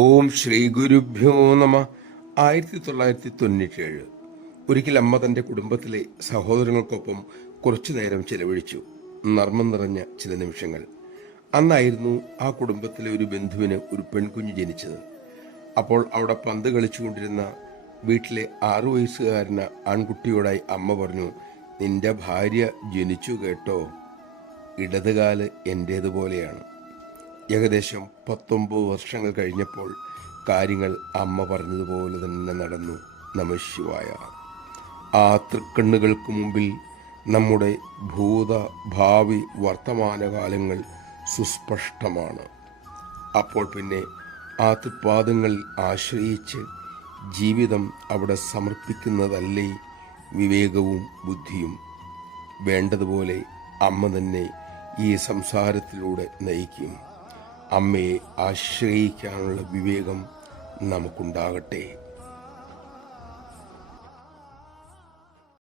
ഓം ശ്രീ ഗുരുഭ്യോ നമ. 1997 ഒരിക്കൽ അമ്മ തന്റെ കുടുംബത്തിലെ സഹോദരങ്ങൾക്കൊപ്പം കുറച്ചു നേരം ചിലവഴിച്ചു. നർമ്മം നിറഞ്ഞ ചില നിമിഷങ്ങൾ. അന്നായിരുന്നു ആ കുടുംബത്തിലെ ഒരു ബന്ധുവിന് ഒരു പെൺകുഞ്ഞ് ജനിച്ചത്. അപ്പോൾ അവിടെ പന്ത് കളിച്ചുകൊണ്ടിരുന്ന വീട്ടിലെ 6 വയസ്സുകാരന ആൺകുട്ടിയോടായി അമ്മ പറഞ്ഞു, നിന്റെ ഭാര്യ ജനിച്ചു കേട്ടോ, ഇടതുകാല് എന്റേതുപോലെയാണ്. ഏകദേശം 19 വർഷങ്ങൾ കഴിഞ്ഞപ്പോൾ കാര്യങ്ങൾ അമ്മ പറഞ്ഞതുപോലെ തന്നെ നടന്നു. നമഃശിവായ. ആ തൃക്കണ്ണുകൾക്ക് മുമ്പിൽ നമ്മുടെ ഭൂത ഭാവി വർത്തമാനകാലങ്ങൾ സുസ്പഷ്ടമാണ്. അപ്പോൾ പിന്നെ ആ തൃപ്പാദങ്ങളിൽ ആശ്രയിച്ച് ജീവിതം അവിടെ സമർപ്പിക്കുന്നതല്ലേ വിവേകവും ബുദ്ധിയും. വേണ്ടതുപോലെ അമ്മ തന്നെ ഈ സംസാരത്തിലൂടെ നയിക്കും. അമ്മയെ ആശ്രയിക്കാനുള്ള വിവേകം നമുക്കുണ്ടാകട്ടെ.